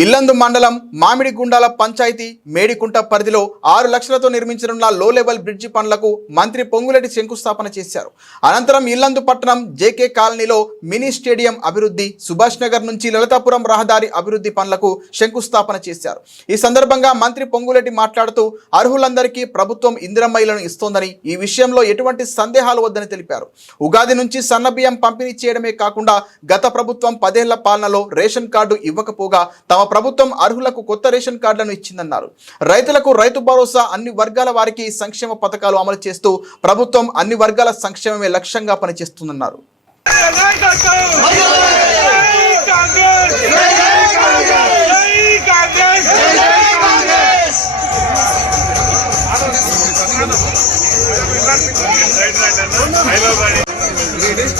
ఇల్లందు మండలం మామిడిగుండాల పంచాయతీ మేడికుంట పరిధిలో ఆరు లక్షలతో నిర్మించనున్న లో లెవెల్ బ్రిడ్జి పనులకు మంత్రి పొంగులేటి శంకుస్థాపన చేశారు. అనంతరం ఇల్లందు పట్టణం జేకే కాలనీలో మినీ స్టేడియం అభివృద్ధి సుభాష్ నగర్ నుంచి లలితాపురం రహదారి అభివృద్ధి పనులకు శంకుస్థాపన చేశారు. ఈ సందర్భంగా మంత్రి పొంగులేటి మాట్లాడుతూ అర్హులందరికీ ప్రభుత్వం ఇందిరమ్మ ఇస్తోందని ఈ విషయంలో ఎటువంటి సందేహాలు వద్దని తెలిపారు. ఉగాది నుంచి సన్నబియ్యం పంపిణీ చేయడమే కాకుండా గత ప్రభుత్వం పదేళ్ళ పాలనలో రేషన్ కార్డు ఇవ్వకపోగా తమ ప్రభుత్వం అర్హులకు కొత్త రేషన్ కార్డులను ఇచ్చిందన్నారు. రైతులకు రైతు భరోసా అన్ని వర్గాల వారికి సంక్షేమ పథకాలు అమలు చేస్తూ ప్రభుత్వం అన్ని వర్గాల సంక్షేమమే లక్ష్యంగా పనిచేస్తుందన్నారు.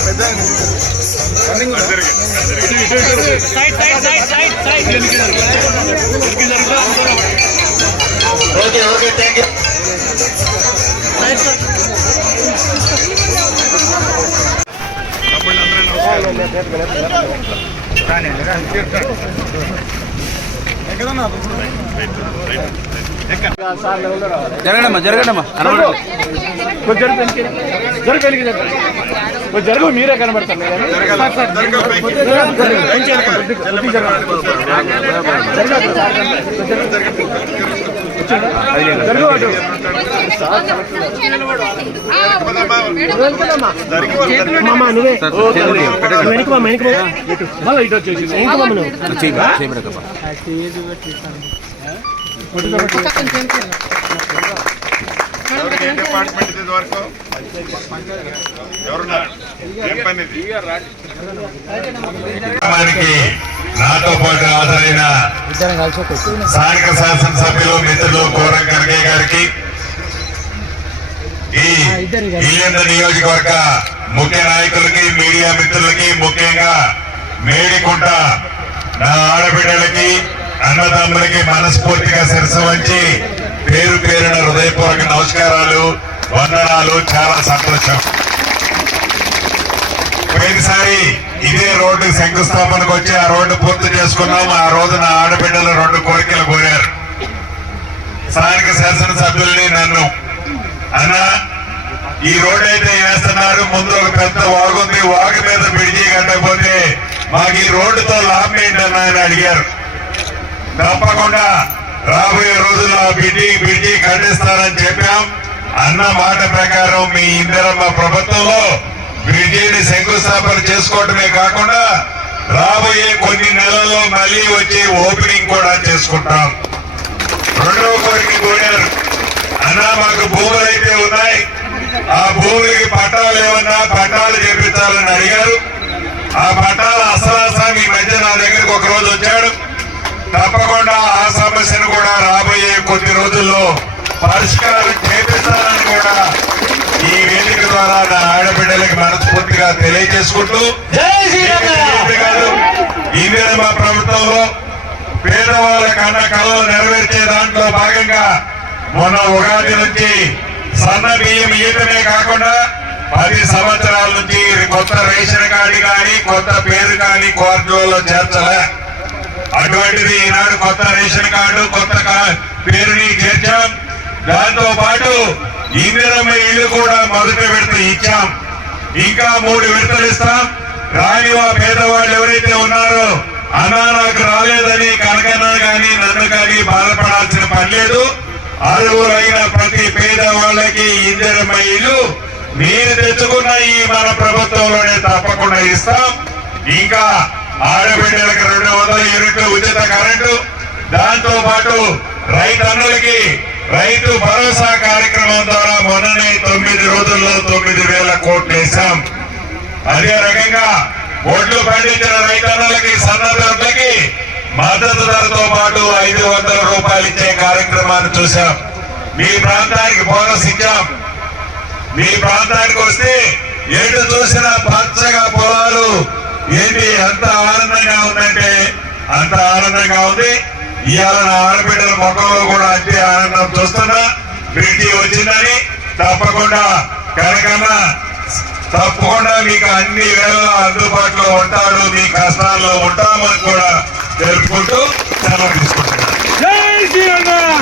పెద్ద ఓకే థ్యాంక్ యూ జరగడమ్మా జరగడమ్మా కొంచెం జరుగు జరుగు వెనక్కి జరుగు కొంచెం జరుగు మీరే కనబడతారు సార్, సార్, ఏ డిపార్ట్మెంట్ ఇది వరకు ఎవరున్నారు? ఏం పని నాతో పాటు హాజరైన స్థానిక శాసనసభ్యులు మిత్రులు కోరం కనకయ్య గారికి ఈ ఇల్లంద నియోజకవర్గ ముఖ్య నాయకులకి మీడియా మిత్రులకి ముఖ్యంగా మేడికుంట నా ఆడబిడ్డలకి అన్నదమ్ములకి మనస్ఫూర్తిగా శిరస వంచి పేరు పేరున హృదయపూర్వక నమస్కారాలు వందనాలు చాలా సంతోషం. పోయినసారి ఇదే రోడ్డు శంకుస్థాపనకు వచ్చి ఆ రోడ్డు పూర్తి చేసుకున్నాం. ఆ రోజున ఆడబిడ్డలు రెండు కోరికలు కోరారు. స్థానిక శాసనసభ్యుల్ని నన్ను. అన్నా ఈ రోడ్డు అయితే వేస్తున్నారు. ముందు ఒక పెద్ద వాగుంది వాగు మీద బిడిచి కట్టకపోతే మాకు ఈ రోడ్డుతో లాభం ఏంటన్నా అని అడిగారు. తప్పకుండా రాబోయే రోజుల్లో ఆ బిడ్డి బిడ్డి ఖండిస్తారని చెప్పాం. అన్న మాట ప్రకారం మీ ఇందిరమ్మ ప్రభుత్వంలో బిడ్డీని శంకుస్థాపన చేసుకోవటమే కాకుండా రాబోయే కొన్ని నెలల్లో మళ్ళీ వచ్చి ఓపెనింగ్ కూడా చేసుకుంటాం. రెండవ కోరిక కోరారు అన్న మాకు భూములు అయితే ఉన్నాయి. ఆ భూములకి పట్టాలు ఏమన్నా పట్టాలు చేపించాలని అడిగారు. ఆ పట్టాల అసలు ఈ మధ్య నా దగ్గరకు ఒక రోజు వచ్చాడు. తప్పకుండా ఆ సమస్యను కూడా రాబోయే కొద్ది రోజుల్లో పరిష్కారం చేపిస్తానని కూడా ఈ వేదిక ద్వారా నా ఆడబిడ్డలకి మనస్ఫూర్తిగా తెలియజేసుకుంటూ మా ప్రభుత్వంలో పేదవాళ్ళ కన్న కళలు నెరవేర్చే దాంట్లో భాగంగా మొన్న ఉగాది నుంచి సన్న బియ్యం ఈతమే కాకుండా పది సంవత్సరాల నుంచి కొత్త రేషన్ కార్డు కానీ కొత్త పేరు కానీ కోర్టులలో చేర్చలే. అటువంటిది ఈనాడు కొత్త రేషన్ కార్డు కొత్త పేరుని చేర్చాం. దాంతో పాటు ఇందిరమ్మ ఇల్లు కూడా మొదటి విడత ఇచ్చాం. ఇంకా మూడు విడతలు ఇస్తాం. రానివా పేదవాళ్ళు ఎవరైతే ఉన్నారో అన్నా నాకు రాలేదని కనకన్నా కానీ నన్ను కానీ బాధపడాల్సిన పని లేదు. అరువులైన ప్రతి పేదవాళ్ళకి ఇందిరమ్మ ఇల్లు మీరు తెచ్చుకున్న ఈ మన ప్రభుత్వంలోనే తప్పకుండా ఇస్తాం. ఇంకా ఆడబిడ్డలకు రెండు వందల యూనిట్లు ఉచిత కరెంటు. దాంతో పాటు రైతన్నులకి రైతు భరోసా కార్యక్రమం ద్వారా మొన్ననే తొమ్మిది రోజుల్లో తొమ్మిది వేల కోట్లు వేశాం అదే రకంగా ఒడ్లు పండించిన రైతన్నులకి సన్నద్ధులకి మద్దతు ధరతో పాటు ఐదు వందల రూపాయలు ఇచ్చే కార్యక్రమాన్ని చూశాం. మీ ప్రాంతానికి బోనస్ ఇచ్చాం. మీ ప్రాంతానికి వస్తే ఎటు చూసినా పచ్చగా పొలాలు ఏంటి ఎంత ఆనందంగా ఉందంటే అంత ఆనందంగా ఉంది. ఇవాళ నా ఆడబిడ్డల ముఖంలో కూడా అంతే ఆనందం చూస్తున్నా. బ్రిడ్జి వచ్చిందని తప్పకుండా కనకన్న తప్పకుండా మీకు అన్ని వేళ అందుబాటులో ఉంటాడు. మీ కష్టాల్లో ఉంటామని కూడా తెలుపుకుంటూ సెలవు తీసుకుంటున్నాను.